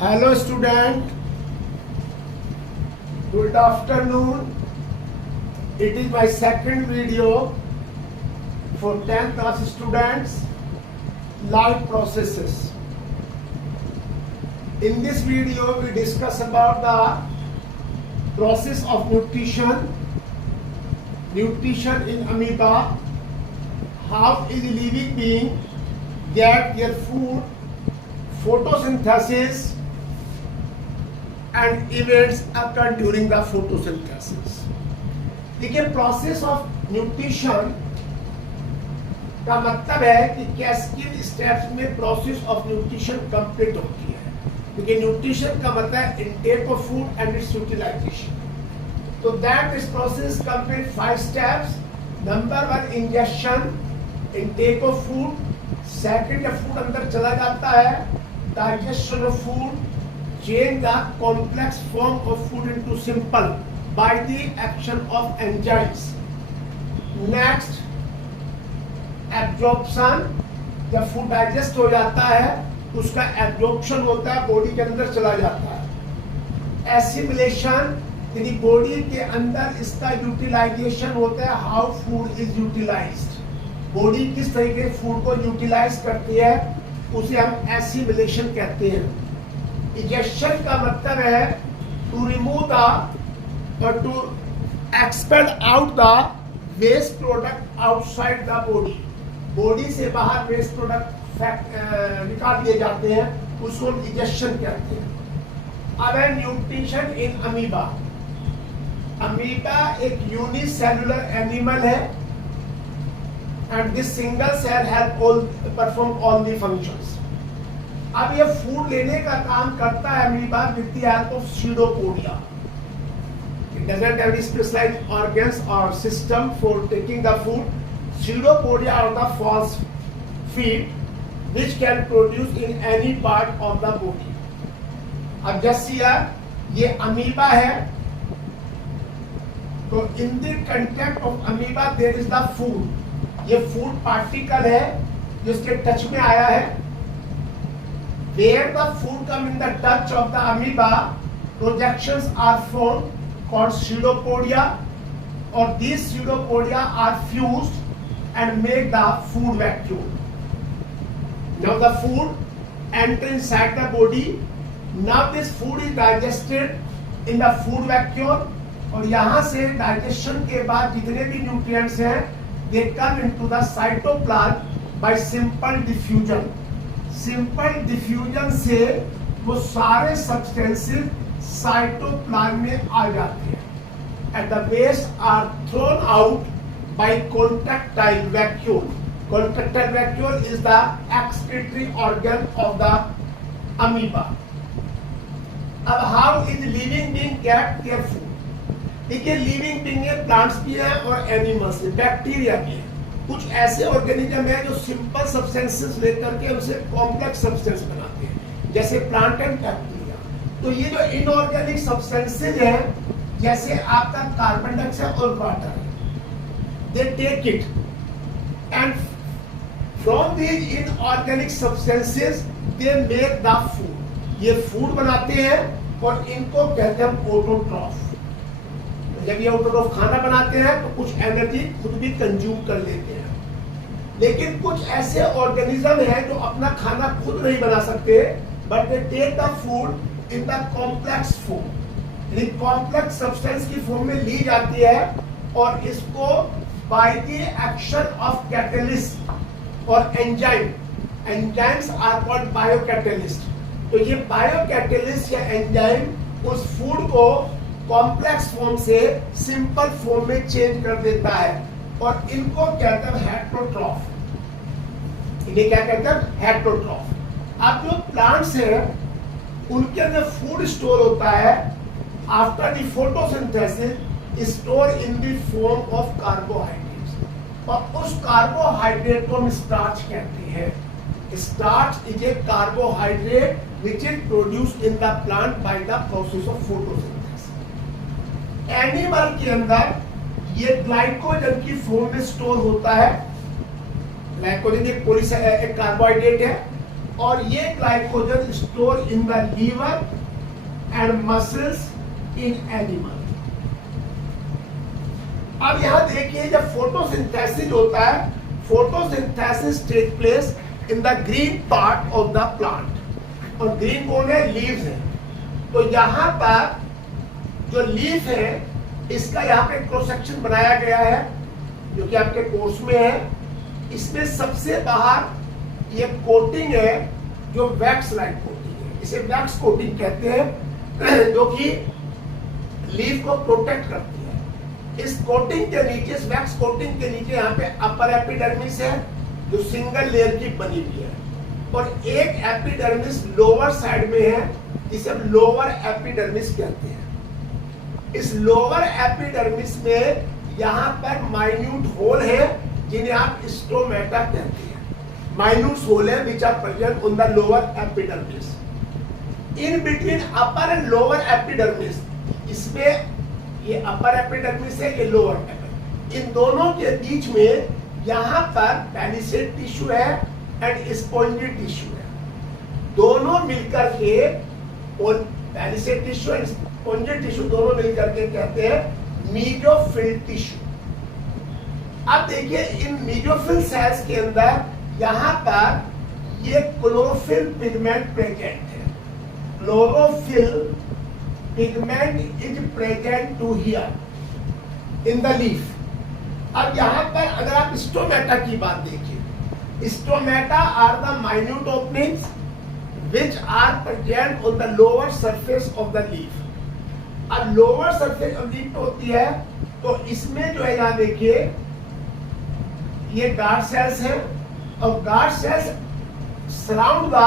Hello student, good afternoon. It is my second video for 10th class students, life processes. In this video we discuss about the process of nutrition in amoeba, how is a living being get their food, photosynthesis and events occur during the photosynthesis. देखिए process of nutrition का मतलब है कि किन steps में process of nutrition complete होती है। देखिए न्यूट्रिशन का मतलब है intake of food and its utilization. तो दैट इज प्रोसेस कंप्लीट 5 स्टेप्स। Number 1 injection, intake of food. Second, जब फूड अंदर चला जाता है, digestion of food, change the complex form of food into simple by the action of enzymes. Next, absorption, जब food digest हो जाता है उसका एब्जॉर्प्शन होता है, बॉडी के अंदर चला जाता है। एसिमिलेशन, यानी बॉडी के अंदर इसका यूटिलाइजेशन होता है, how food is utilised, body किस तरीके फूड को यूटिलाइज करती है, उसे हम एसिमिलेशन कहते हैं। इजेक्शन का मतलब है टू रिमूव द और to expel out the waste product outside the body, body से बाहर वेस्ट प्रोडक्ट निकाल दिए जाते हैं, उसको हम इजेक्शन कहते हैं। अब है न्यूट्रिशन इन अमीबा। अमीबा एक यूनिसेलुलर एनिमल है and this single cell help all perform all the functions. अब ये फूड लेने का काम करता है amoeba with the help of pseudopodia. It doesn't have specialized organs और system for taking the food. Pseudopodia are the false feed which can produce in any part of the body. अब just ये amoeba है, तो in the contact of amoeba there is the food. ये food particle है जिसके touch में आया है। Where the food come in the touch of the amoeba, projections are formed called pseudopodia, or these pseudopodia are fused and make the food vacuole. Now the food enter inside the body. Now this food is digested in the food vacuole, और यहाँ से digestion के बाद जितने भी nutrients हैं, they come into the cytoplasm by simple diffusion. Simple diffusion से वो सारे सब्सटेंसेस साइटोप्लाज्म में आ जाते हैं and the waste are thrown out by contractile vacuole. Contractile vacuole is the excretory organ of the amoeba. अब how is living being get their food. देखिए living being है, प्लांट्स भी है और एनिमल्स भी, बैक्टीरिया भी है। कुछ ऐसे ऑर्गेनिज्म है जो सिंपल सब्सटेंसेस लेकर के उसे कॉम्प्लेक्स सब्सटेंस बनाते हैं, जैसे प्लांट एंड बैक्टीरिया। तो ये जो इनऑर्गेनिक सब्सटेंसेस हैं, जैसे आपका कार्बन डाइऑक्साइड और water, they take it and from these inorganic substances they make the food. ये फूड बनाते हैं और इनको कहते हैं ऑटोट्रॉफ। जब ये ऑटोट्रॉफ खाना बनाते हैं तो कुछ एनर्जी खुद भी कंज्यूम कर लेते हैं। लेकिन कुछ ऐसे ऑर्गेनिज्म हैं जो अपना खाना खुद नहीं बना सकते, but they take the food in the complex form, यानी कॉम्प्लेक्स सब्सटेंस की फॉर्म में ली जाती है और इसको by the action of catalyst और enzyme, enzymes are called biocatalyst. तो ये बायोकैटलिस्ट या एंजाइम उस फूड को कॉम्प्लेक्स फॉर्म से सिंपल फॉर्म में चेंज कर देता है और इनको कहते हैं हेटरोट्रॉफ। इन्हें क्या कहते हैं? हेटरोट्रॉफ। अब जो प्लांट्स हैं उनके अंदर फूड स्टोर होता है after the photosynthesis, store in the form of carbohydrates, और उस कार्बोहाइड्रेट को हम स्टार्च कहते हैं। Starch is a carbohydrate which is produced in the plant by the process of photosynthesis. Animal के अंदर ये ग्लाइकोजन की फॉर्म में स्टोर होता है। ग्लाइकोजन एक कार्बोहाइड्रेट है और ये glycogen store in the liver and muscles in animal. अब यहां देखिए, जब फोटोसिंथेसिस होता है, photosynthesis take place in the green part of the plant, और ग्रीन कौन है? लीव्स है। तो यहां पर जो लीफ है, इसका यहाँ पे क्रॉस सेक्शन बनाया गया है जो कि आपके कोर्स में है। इसमें सबसे बाहर ये कोटिंग है जो वैक्स लाइक कोटिंग है, इसे वैक्स कोटिंग कहते हैं, जो कि लीफ को प्रोटेक्ट करती है। इस कोटिंग के नीचे, इस वैक्स कोटिंग के नीचे यहाँ पे अपर एपिडर्मिस है जो सिंगल लेयर की बनी हुई है, और एक एपिडर्मिस लोअर साइड में है जिसे हम लोअर एपिडर्मिस कहते हैं। इस लोअर एपिडर्मिस में यहाँ पर माइन्यूट होल है जिन्हें आप स्टोमेटा कहते हैं। माइन्यूट होल है which are present on the lower epidermis. In between upper and lower epidermis, इसमें ये अपर एपिडर्मिस है, ये लोअर एपिडर्मिस, इन दोनों के बीच में यहाँ पर पैलिसेड टिश्यू है एंड स्पॉन्जी टिश्यू है। दोनों मिलकर के, और palisade tissue and spongy tissue दोनों मिलकर के कहते हैं मीजोफिल टिश्यू। अब देखिए, इन मीजोफिल सेल्स के अंदर यहाँ पर ये क्लोरोफिल पिगमेंट प्रेजेंट है। Chlorophyll pigment is present to here in the leaf. अब यहाँ पर अगर आप स्टोमेटा की बात देखिए, stomata are the minute openings which are present on the lower surface of the leaf। अब लोअर सरफेस ऑफ लीफ होती है, तो इसमें जो है यहाँ देखिए, ये गार्ड सेल्स हैं, और guard cells surround the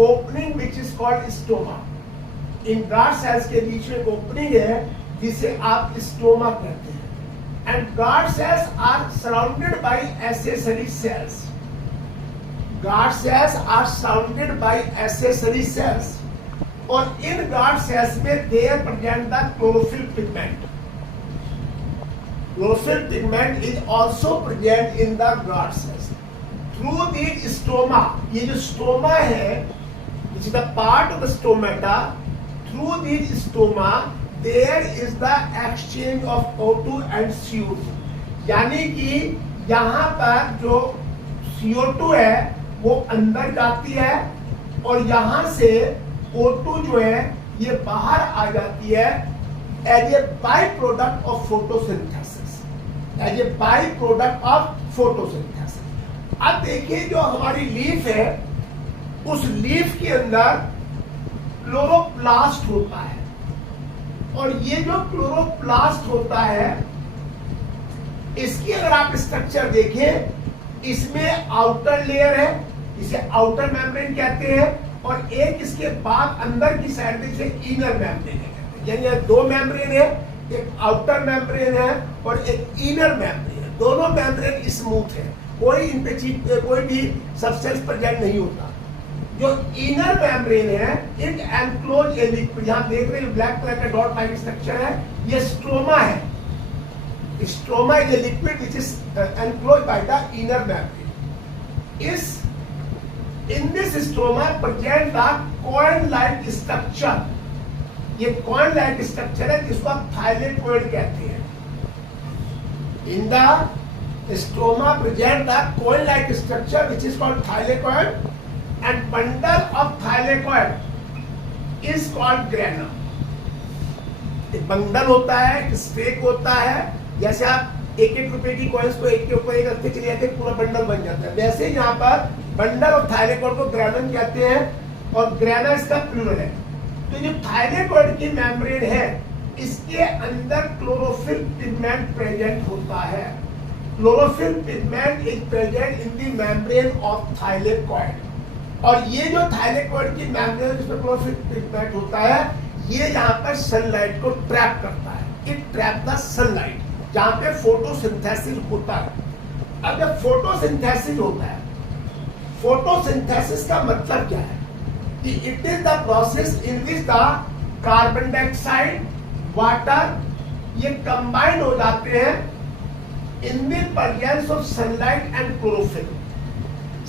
opening which is called stoma. In guard sales के बीच में ओपनिंग है जिसे आप स्टोमा कहते हैं। And guard cells are surrounded by accessory cells. Guard cells are surrounded by accessory cells, और इन गार्ड सेल्स में there present the chlorophyll pigment. Chlorophyll pigment is also present in the guard cells. Through the stoma, ये जो stoma है, which is the part of the stomata, through the stoma there is the exchange of O2 and CO2। यानी कि यहाँ पर जो CO2 है वो अंदर जाती है, और यहाँ से O2 जो है ये बाहर आ जाती है as a by product of photosynthesis, as a by product of photosynthesis. अब देखिए, जो हमारी लीफ है, उस लीफ के अंदर क्लोरोप्लास्ट होता है, और ये जो क्लोरोप्लास्ट होता है, इसकी अगर आप स्ट्रक्चर देखें, इसमें आउटर लेयर है, इसे आउटर मेम्ब्रेन कहते हैं, और एक इसके बाद अंदर की साइड में इसे इनर मेम्ब्रेन कहते हैं। यानी दो मेम्ब्रेन है, एक आउटर मेम्ब्रेन है और एक इनर मेम्ब्रेन है। दोनों मेम्ब्रेन स्मूथ है, कोई इन पे कोई भी सब्सटेंस प्रेजेंट नहीं होता। जो इनर मेम्ब्रेन है, इट एनक्लोज ए लिक्विड, यहाँ देख रहे हैं ब्लैक कलर का डॉट लाइक स्ट्रक्चर है, ये स्ट्रोमा है। Stroma is a liquid which is enclose by the inner membrane. In this stroma present the coin-like structure। ये coin-like structure है जिसको आप thylakoid कहते हैं। In the stroma present the coin-like structure which is called thylakoid, and bundle of thylakoid is called granum। एक bundle होता है, एक स्टेक होता है, जैसे आप एक रुपए की कॉइन्स को एक के ऊपर एक रखते चले जाते हैं, पूरा बंडल बन जाता है। वैसे यहाँ पर बंडल ऑफ थायलेकोइड को ग्रैनम कहते हैं, और ग्रैना इसका प्लूरल है। तो जो थायलेकोइड की मेम्ब्रेन है, इसके अंदर क्लोरोफिल पिगमेंट प्रेजेंट होता है। Chlorophyll pigment is present in the membrane of thylakoid, और ये जो थायलेकोइड की मेम्ब्रेन जिसमें क्लोरोफिल पिगमेंट होता है, ये यहाँ पर सनलाइट को ट्रैप करता है। इट ट्रैप द सनलाइट, जहां पे फोटोसिंथेसिस होता है। अब जब फोटोसिंथेसिस होता है, फोटोसिंथेसिस का मतलब क्या है कि it is the process in which the carbon dioxide, water ये कंबाइन हो जाते हैं in the presence of sunlight and chlorophyll.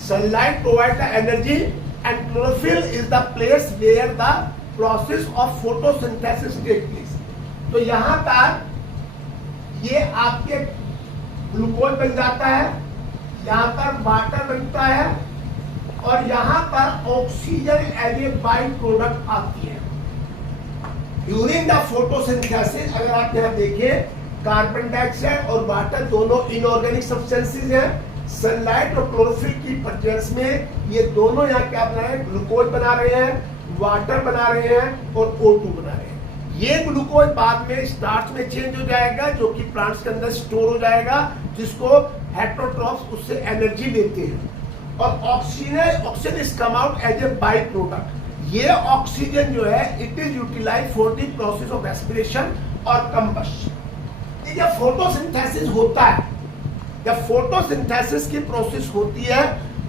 Sunlight provide the energy and chlorophyll is the place where the process of photosynthesis take place. तो यहाँ पर ये आपके glucose बन जाता है, यहाँ पर वाटर बनता है और यहाँ पर oxygen as a by product आती है. ड्यूरिंग द फोटोसिंथेसिस अगर आप यहाँ देखें, कार्बन डाइऑक्साइड और वाटर दोनों इनऑर्गेनिक सब्सटेंसेस हैं. सनलाइट और क्लोरोफिल की प्रेजेंस में ये दोनों यहाँ क्या बना रहे हैं, ग्लूकोज बना रहे हैं, वाटर बना रहे हैं और O2 बना रहे हैं. ये ग्लूकोज बाद में स्टार्च में चेंज हो जाएगा जो कि प्लांट्स के अंदर स्टोर हो जाएगा, जिसको हेटेरोट्रॉफ्स उससे एनर्जी लेते हैं. और oxygen is come out as a by product. ये ऑक्सीजन जो है it is utilise for the process of respiration और कंबशन. जब फोटोसिंथेसिस होता है, जब फोटोसिंथेसिस की प्रोसेस होती है,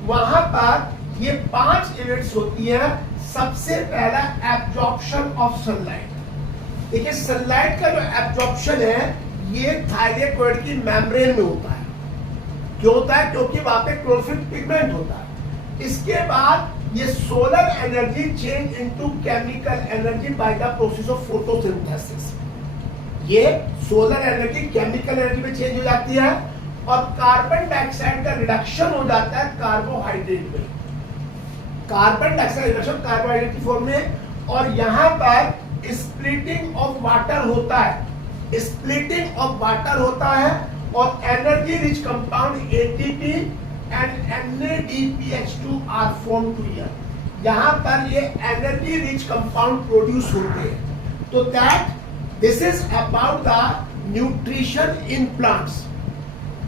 वहां पर ये 5 यूनिट्स होती है. सबसे पहला एब्जॉर्प्शन ऑफ सनलाइट. देखिए सनलाइट का जो एब्जॉर्प्शन है ये थायरॉइड की मेम्ब्रेन में होता है. क्यों होता है? क्योंकि वहां पे क्लोरोफिल पिगमेंट होता है. इसके बाद ये solar energy change into chemical energy by the process of photosynthesis. ये सोलर एनर्जी केमिकल एनर्जी में चेंज हो जाती है और कार्बन डाइऑक्साइड का रिडक्शन हो जाता है कार्बोहाइड्रेट में. कार्बन डाइऑक्साइड रिडक्शन कार्बोहाइड्रेट की फॉर्म में. और यहाँ पर स्प्लिटिंग ऑफ वाटर होता है, स्प्लिटिंग ऑफ वाटर होता है और energy rich compound ATP and NADPH2 are form to here. यहाँ पर ये एनर्जी रिच कंपाउंड प्रोड्यूस होते हैं. तो that this is about the nutrition in plants.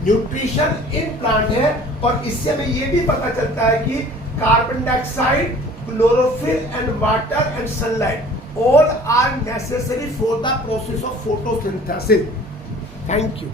Nutrition in plant है और इससे हमें ये भी पता चलता है कि carbon dioxide, chlorophyll and water and sunlight all are necessary for the process of photosynthesis. Thank you.